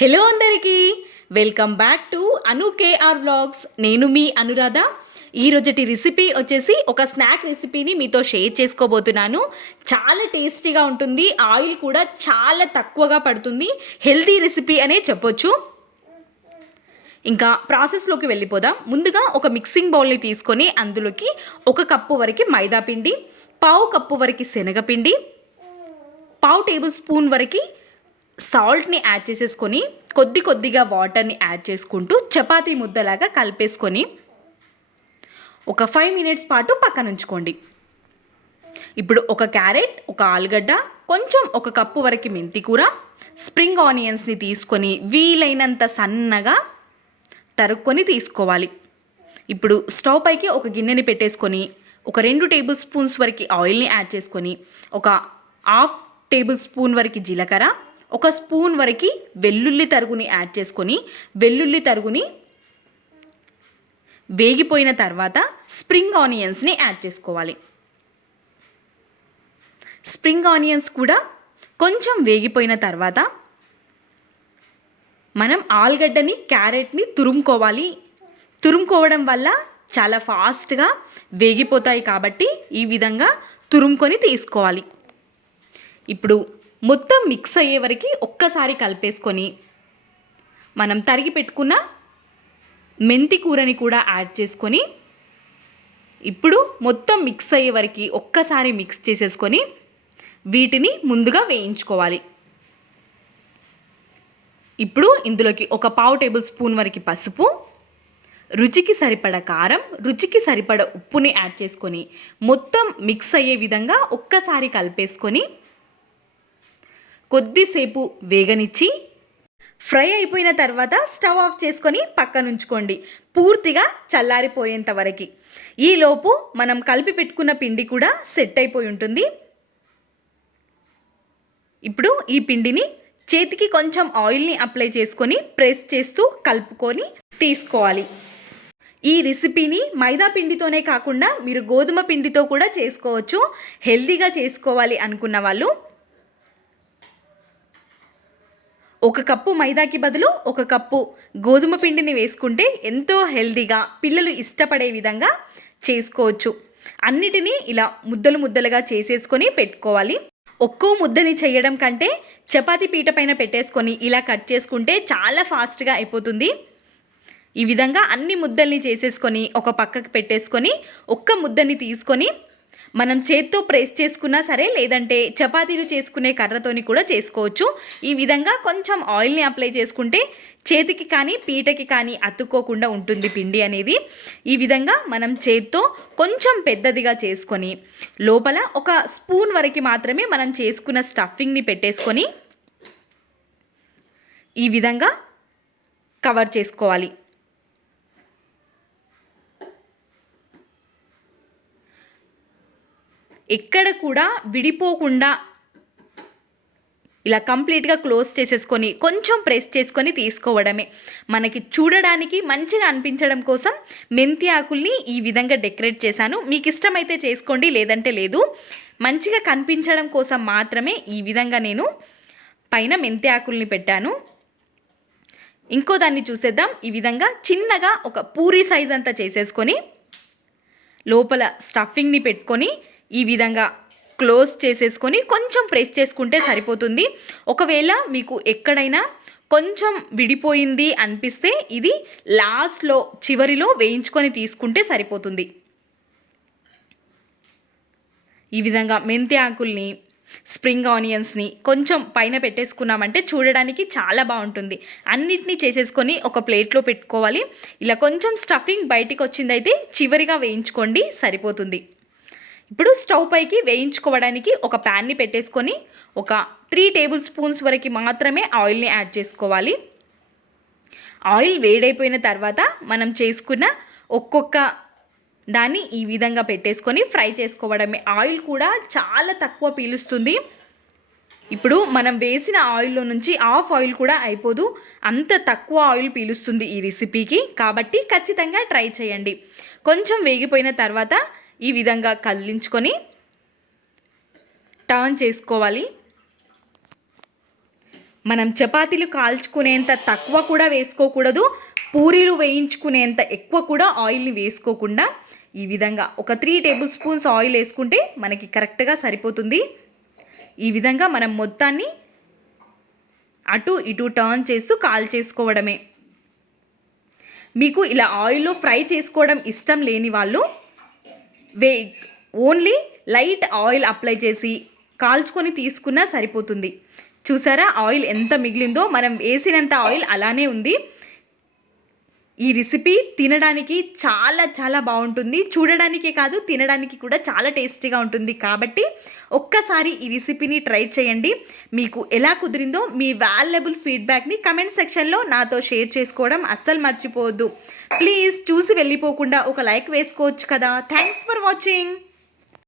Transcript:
Hello అందరికీ welcome back to Anu KR vlogs. నేను మీ అనురాధ. ఈరోజటి రెసిపీ వచ్చేసి ఒక స్నాక్ రెసిపీని మీతో షేర్ చేసుకోబోతున్నాను. చాలా టేస్టీగా ఉంటుంది, ఆయిల్ కూడా చాలా తక్కువగా పడుతుంది, హెల్తీ రెసిపీ అనే చెప్పొచ్చు. ఇంకా ప్రాసెస్లోకి వెళ్ళిపోదాం. ముందుగా ఒక మిక్సింగ్ బౌల్ని తీసుకొని అందులోకి 1 కప్పు వరకు మైదా పిండి, పావు కప్పు వరకు శనగపిండి, పావు టేబుల్ స్పూన్ వరకు సాల్ట్ని యాడ్ చేసేసుకొని కొద్దిగా వాటర్ని యాడ్ చేసుకుంటూ చపాతీ ముద్దలాగా కలిపేసుకొని ఒక 5 మినిట్స్ పాటు పక్కన ఉంచుకోండి. ఇప్పుడు ఒక క్యారెట్, ఒక ఆలుగడ్డ, కొంచెం 1 కప్పు వరకు మెంతి కూర, స్ప్రింగ్ ఆనియన్స్ని తీసుకొని వీలైనంత సన్నగా తరుక్కొని తీసుకోవాలి. ఇప్పుడు స్టవ్ పైకి ఒక గిన్నెని పెట్టేసుకొని ఒక 2 టేబుల్ స్పూన్స్ వరకు ఆయిల్ని యాడ్ చేసుకొని ఒక హాఫ్ టేబుల్ స్పూన్ వరకు జీలకర్ర, 1 స్పూన్ వరకు వెల్లుల్లి తరుగుని యాడ్ చేసుకొని వెల్లుల్లి తరుగుని వేగిపోయిన తర్వాత స్ప్రింగ్ ఆనియన్స్ని యాడ్ చేసుకోవాలి. స్ప్రింగ్ ఆనియన్స్ కూడా కొంచెం వేగిపోయిన తర్వాత మనం ఆలుగడ్డని, క్యారెట్ని తురుముకోవడం వల్ల చాలా ఫాస్ట్గా వేగిపోతాయి కాబట్టి ఈ విధంగా తురుముకొని తీసుకోవాలి. ఇప్పుడు మొత్తం మిక్స్ అయ్యే వరకు ఒక్కసారి కలిపేసుకొని మనం తరిగి పెట్టుకున్న మెంతి కూరని కూడా యాడ్ చేసుకొని ఇప్పుడు మొత్తం మిక్స్ అయ్యే వరకు ఒక్కసారి మిక్స్ చేసేసుకొని వీటిని ముందుగా వేయించుకోవాలి. ఇప్పుడు ఇందులోకి ఒక పావు టేబుల్ స్పూన్ వరకు పసుపు, రుచికి సరిపడ కారం, రుచికి సరిపడ ఉప్పుని యాడ్ చేసుకొని మొత్తం మిక్స్ అయ్యే విధంగా ఒక్కసారి కలిపేసుకొని కొద్దిసేపు వేగనిచ్చి ఫ్రై అయిపోయిన తర్వాత స్టవ్ ఆఫ్ చేసుకొని పక్కన ఉంచుకోండి, పూర్తిగా చల్లారిపోయేంత వరకు. ఈలోపు మనం కలిపి పెట్టుకున్న పిండి కూడా సెట్ అయిపోయి ఉంటుంది. ఇప్పుడు ఈ పిండిని చేతికి కొంచెం ఆయిల్ని అప్లై చేసుకొని ప్రెస్ చేస్తూ కలుపుకొని తీసుకోవాలి. ఈ రెసిపీని మైదా పిండితోనే కాకుండా మీరు గోధుమ పిండితో కూడా చేసుకోవచ్చు. హెల్తీగా చేసుకోవాలి అనుకున్న వాళ్ళు 1 కప్పు మైదాకి బదులు 1 కప్పు గోధుమ పిండిని వేసుకుంటే ఎంతో హెల్తీగా పిల్లలు ఇష్టపడే విధంగా చేసుకోవచ్చు. అన్నిటినీ ఇలా ముద్దలుగా చేసేసుకొని పెట్టుకోవాలి. ఒక్కో ముద్దని చేయడం కంటే చపాతీ పీట పైన పెట్టేసుకొని ఇలా కట్ చేసుకుంటే చాలా ఫాస్ట్గా అయిపోతుంది. ఈ విధంగా అన్ని ముద్దల్ని చేసేసుకొని ఒక పక్కకు పెట్టేసుకొని ఒక్క ముద్దని తీసుకొని మనం చేత్తో ప్రెస్ చేసుకున్నా సరే, లేదంటే చపాతీలు చేసుకునే కర్రతోని కూడా చేసుకోవచ్చు. ఈ విధంగా కొంచెం ఆయిల్ని అప్లై చేసుకుంటే చేతికి కానీ పీటకి కానీ అతుక్కోకుండా ఉంటుంది పిండి అనేది. ఈ విధంగా మనం చేత్తో కొంచెం పెద్దదిగా చేసుకొని లోపల 1 స్పూన్ వరకు మాత్రమే మనం చేసుకున్న స్టఫింగ్ని పెట్టేసుకొని ఈ విధంగా కవర్ చేసుకోవాలి. ఎక్కడ కూడా విడిపోకుండా ఇలా కంప్లీట్గా క్లోజ్ చేసేసుకొని కొంచెం ప్రెస్ చేసుకొని తీసుకోవడమే. మనకి చూడడానికి మంచిగా అనిపించడం కోసం మెంతి ఆకుల్ని ఈ విధంగా డెకరేట్ చేశాను. మీకు ఇష్టమైతే చేసుకోండి, లేదంటే లేదు. మంచిగా కనిపించడం కోసం మాత్రమే ఈ విధంగా నేను పైన మెంతి ఆకుల్ని పెట్టాను. ఇంకో దాన్ని చూసేద్దాం. ఈ విధంగా చిన్నగా ఒక పూరీ సైజ్ అంతా చేసేసుకొని లోపల స్టఫింగ్ని పెట్టుకొని ఈ విధంగా క్లోజ్ చేసేసుకొని కొంచెం ప్రెస్ చేసుకుంటే సరిపోతుంది. ఒకవేళ మీకు ఎక్కడైనా కొంచెం విడిపోయింది అనిపిస్తే ఇది లాస్ట్లో చివరిలో వేయించుకొని తీసుకుంటే సరిపోతుంది. ఈ విధంగా మెంతి ఆకుల్ని, స్ప్రింగ్ ఆనియన్స్ని కొంచెం పైన పెట్టేసుకున్నామంటే చూడడానికి చాలా బాగుంటుంది. అన్నిటినీ చేసేసుకొని ఒక ప్లేట్లో పెట్టుకోవాలి. ఇలా కొంచెం స్టఫింగ్ బయటికి వచ్చిందైతే చివరిగా వేయించుకోండి, సరిపోతుంది. ఇప్పుడు స్టవ్ పైకి వేయించుకోవడానికి ఒక ప్యాన్ని పెట్టేసుకొని ఒక 3 టేబుల్ స్పూన్స్ వరకు మాత్రమే ఆయిల్ని యాడ్ చేసుకోవాలి. ఆయిల్ వేడైపోయిన తర్వాత మనం చేసుకున్న ఒక్కొక్క దాన్ని ఈ విధంగా పెట్టేసుకొని ఫ్రై చేసుకోవడమే. ఆయిల్ కూడా చాలా తక్కువ పీలుస్తుంది. ఇప్పుడు మనం వేసిన ఆయిల్లో నుంచి హాఫ్ ఆయిల్ కూడా అయిపోదు, అంత తక్కువ ఆయిల్ పీలుస్తుంది ఈ రెసిపీకి. కాబట్టి ఖచ్చితంగా ట్రై చేయండి. కొంచెం వేగిపోయిన తర్వాత ఈ విధంగా కదిలించుకొని టర్న్ చేసుకోవాలి. మనం చపాతీలు కాల్చుకునేంత తక్కువ కూడా వేసుకోకూడదు, పూరీలు వేయించుకునేంత ఎక్కువ కూడా ఆయిల్ని వేసుకోకుండా ఈ విధంగా ఒక 3 టేబుల్ స్పూన్స్ ఆయిల్ వేసుకుంటే మనకి కరెక్ట్గా సరిపోతుంది. ఈ విధంగా మనం మొత్తాన్ని అటు ఇటు టర్న్ చేస్తూ కాల్ చేసుకోవడమే. మీకు ఇలా ఆయిల్లో ఫ్రై చేసుకోవడం ఇష్టం లేని వాళ్ళు ఓన్లీ లైట్ ఆయిల్ అప్లై చేసి కాల్చుకొని తీసుకున్నా సరిపోతుంది. చూసారా ఆయిల్ ఎంత మిగిలిందో, మనం వేసినంత ఆయిల్ అలానే ఉంది. ఈ రెసిపీ తినడానికి చాలా చాలా బాగుంటుంది, చూడడానికే కాదు తినడానికి కూడా చాలా టేస్టీగా ఉంటుంది. కాబట్టి ఒక్కసారి ఈ రెసిపీని ట్రై చేయండి. మీకు ఎలా కుదిరిందో మీ వాల్యుబుల్ ఫీడ్బ్యాక్ని కమెంట్ సెక్షన్లో నాతో షేర్ చేసుకోవడం అస్సలు మర్చిపోవద్దు. ప్లీజ్ చూసి వెళ్ళిపోకుండా ఒక లైక్ వేసుకోవచ్చు కదా. Thanks for watching.